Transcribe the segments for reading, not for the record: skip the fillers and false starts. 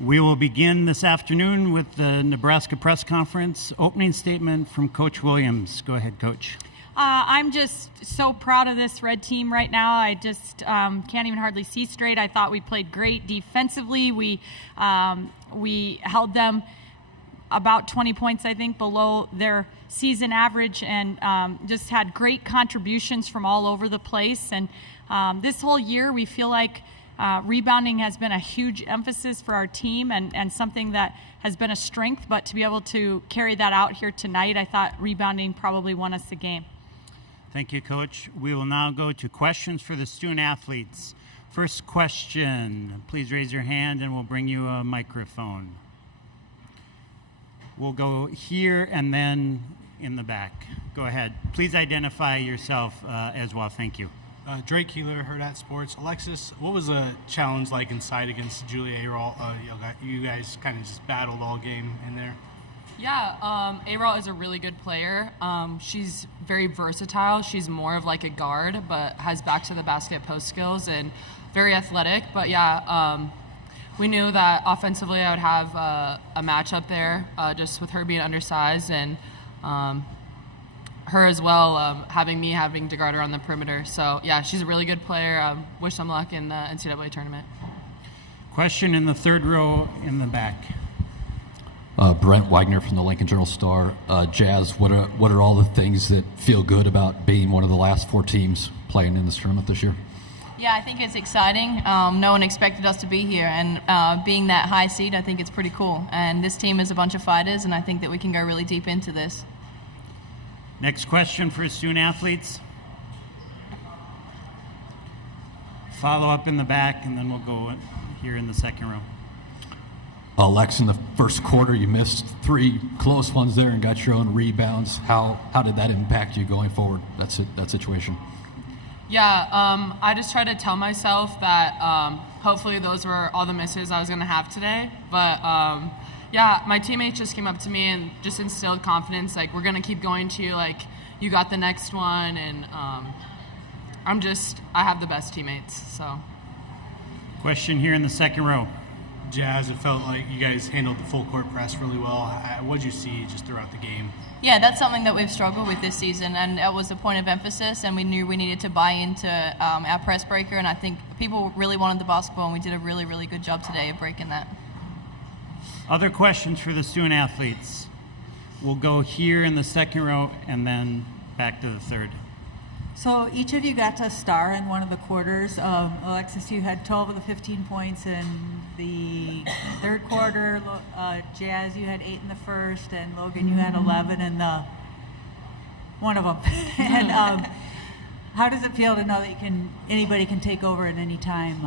We will begin this afternoon with the Nebraska press conference. Opening statement from Coach Williams. Go ahead, Coach. I'm just so proud of this red team right now. I just can't even hardly see straight. I thought we played great defensively. We held them about 20 points, I think, below their season average, and just had great contributions from all over the place. And this whole year, we feel like rebounding has been a huge emphasis for our team and something that has been a strength, but to be able to carry that out here tonight, I thought rebounding probably won us the game. Thank you, Coach. We will now go to questions for the student athletes. First question, please raise your hand and we'll bring you a microphone. We'll go here and then in the back. Go ahead. Please identify yourself as well. Thank you. Drake Keeler, Hurrdat Sports. Alexis, what was the challenge like inside against Julia Arol? You guys kind of just battled all game in there. Yeah, Arol is a really good player. She's very versatile. She's more of like a guard, but has back to the basket post skills and very athletic. But yeah, we knew that offensively I would have a matchup there, just with her being undersized and her as well, having to guard her on the perimeter. So yeah, she's a really good player. Wish them luck in the NCAA tournament. Question in the third row in the back. Brent Wagner from the Lincoln Journal-Star. Jazz, what are all the things that feel good about being one of the last four teams playing in this tournament this year? Yeah, I think it's exciting. No one expected us to be here, and being that high seed, I think it's pretty cool. And this team is a bunch of fighters, and I think that we can go really deep into this. Next question for student athletes. Follow up in the back, and then we'll go here in the second row. Lex, in the first quarter, you missed three close ones there and got your own rebounds. How did that impact you going forward, that situation? Yeah, I just tried to tell myself that hopefully those were all the misses I was going to have today. But yeah, my teammates just came up to me and just instilled confidence. Like, we're going to keep going to you. Like, you got the next one. And I have the best teammates. So. Question here in the second row. Jazz, it felt like you guys handled the full court press really well. What did you see just throughout the game? Yeah, that's something that we've struggled with this season, and it was a point of emphasis, and we knew we needed to buy into our press breaker, and I think people really wanted the basketball, and we did a really, really good job today of breaking that. Other questions for the student athletes? We'll go here in the second row and then back to the third. So each of you got to star in one of the quarters. Alexis, you had 12 of the 15 points in the third quarter. Jazz, you had 8 in the first, and Logan, you had 11 in the one of them. And how does it feel to know that anybody can take over at any time?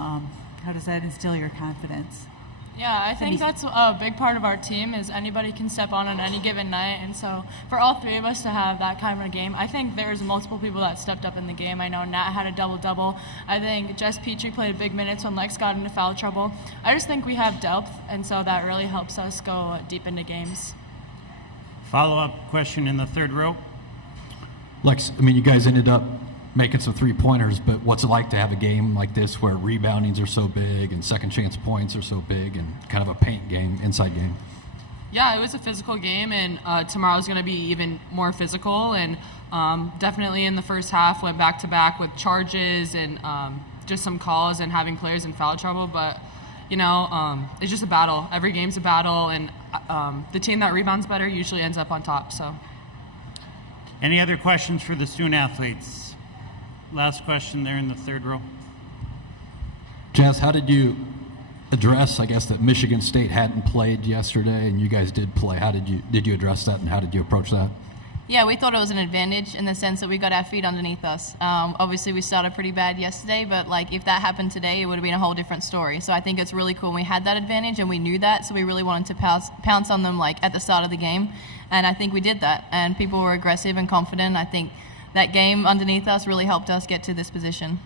How does that instill your confidence? Yeah, I think that's a big part of our team is anybody can step on any given night. And so for all three of us to have that kind of a game, I think there's multiple people that stepped up in the game. I know Nat had a double-double. I think Jess Petrie played big minutes when Lex got into foul trouble. I just think we have depth, and so that really helps us go deep into games. Follow-up question in the third row. Lex, I mean, you guys ended up making some three-pointers, but what's it like to have a game like this where reboundings are so big and second chance points are so big and kind of a paint game, inside game? Yeah, it was a physical game, and tomorrow's going to be even more physical, and definitely in the first half went back-to-back with charges and just some calls and having players in foul trouble, but it's just a battle. Every game's a battle, and the team that rebounds better usually ends up on top. So, any other questions for the student athletes? Last question there in the third row. Jazz, how did you address, I guess, that Michigan State hadn't played yesterday and you guys did play? How did you address that, and how did you approach that? Yeah, we thought it was an advantage in the sense that we got our feet underneath us. Obviously, we started pretty bad yesterday, but if that happened today, it would have been a whole different story. So I think it's really cool. We had that advantage, and we knew that, so we really wanted to pounce on them at the start of the game, and I think we did that. And people were aggressive and confident. I think that game underneath us really helped us get to this position.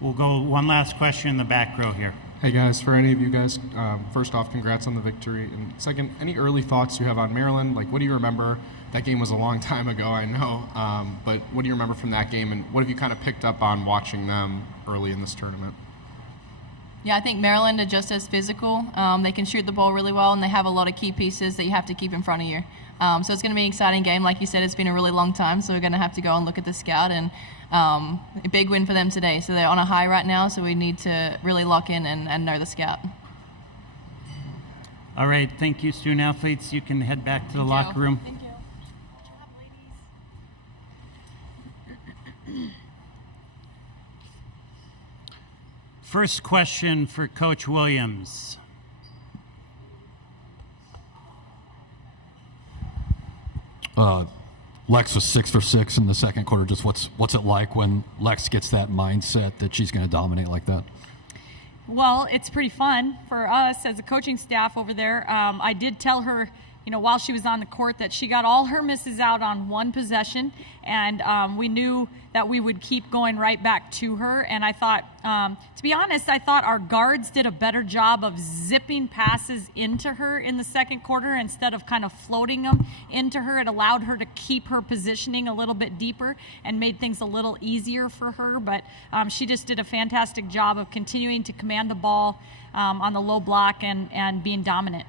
We'll go one last question in the back row here. Hey guys, for any of you guys, first off, congrats on the victory. And second, any early thoughts you have on Maryland? What do you remember? That game was a long time ago, I know. But what do you remember from that game? And what have you kind of picked up on watching them early in this tournament? Yeah, I think Maryland are just as physical. They can shoot the ball really well, and they have a lot of key pieces that you have to keep in front of you. So it's going to be an exciting game. Like you said, it's been a really long time, so we're going to have to go and look at the scout. And a big win for them today. So they're on a high right now, so we need to really lock in and know the scout. All right, thank you, student athletes. You can head back to the locker room. Thank you. First question for Coach Williams. Lex was 6 for 6 in the second quarter. Just what's it like when Lex gets that mindset that she's going to dominate like that? Well, it's pretty fun for us as a coaching staff over there. I did tell her, while she was on the court, that she got all her misses out on one possession, and we knew that we would keep going right back to her. And I thought, to be honest, I thought our guards did a better job of zipping passes into her in the second quarter instead of kind of floating them into her. It allowed her to keep her positioning a little bit deeper and made things a little easier for her. But she just did a fantastic job of continuing to command the ball on the low block and being dominant.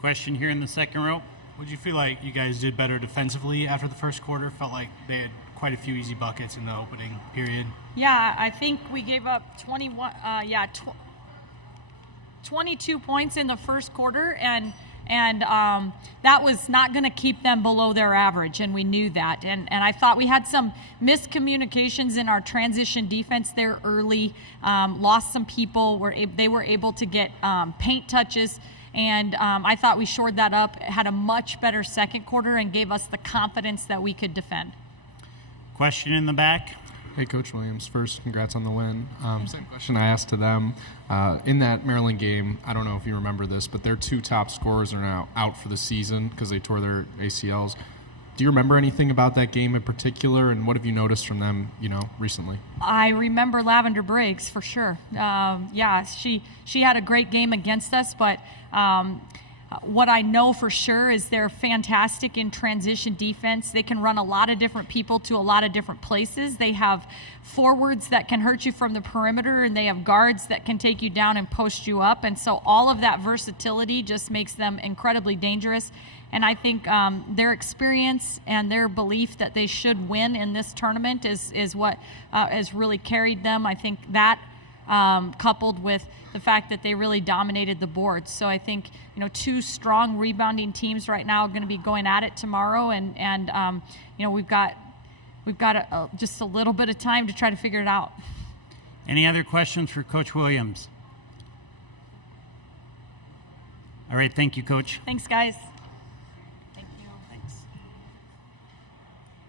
Question here in the second row. Would you feel like you guys did better defensively after the first quarter? Felt like they had quite a few easy buckets in the opening period. Yeah, I think we gave up 22 points in the first quarter, and that was not going to keep them below their average, and we knew that. And I thought we had some miscommunications in our transition defense there early, lost some people, they were able to get paint touches. And I thought we shored that up, had a much better second quarter, and gave us the confidence that we could defend. Question in the back. Hey, Coach Williams. First, congrats on the win. Same question I asked to them. In that Maryland game, I don't know if you remember this, but their 2 top scorers are now out for the season because they tore their ACLs. Do you remember anything about that game in particular, and what have you noticed from them, recently? I remember Lavender Briggs for sure. Yeah, she had a great game against us, but what I know for sure is they're fantastic in transition defense. They can run a lot of different people to a lot of different places. They have forwards that can hurt you from the perimeter, and they have guards that can take you down and post you up. And so all of that versatility just makes them incredibly dangerous. And I think their experience and their belief that they should win in this tournament is what has really carried them. I think that coupled with the fact that they really dominated the boards. So I think 2 strong rebounding teams right now are going to be going at it tomorrow, and we've got just a little bit of time to try to figure it out. Any other questions for Coach Williams? All right, thank you, Coach. Thanks, guys.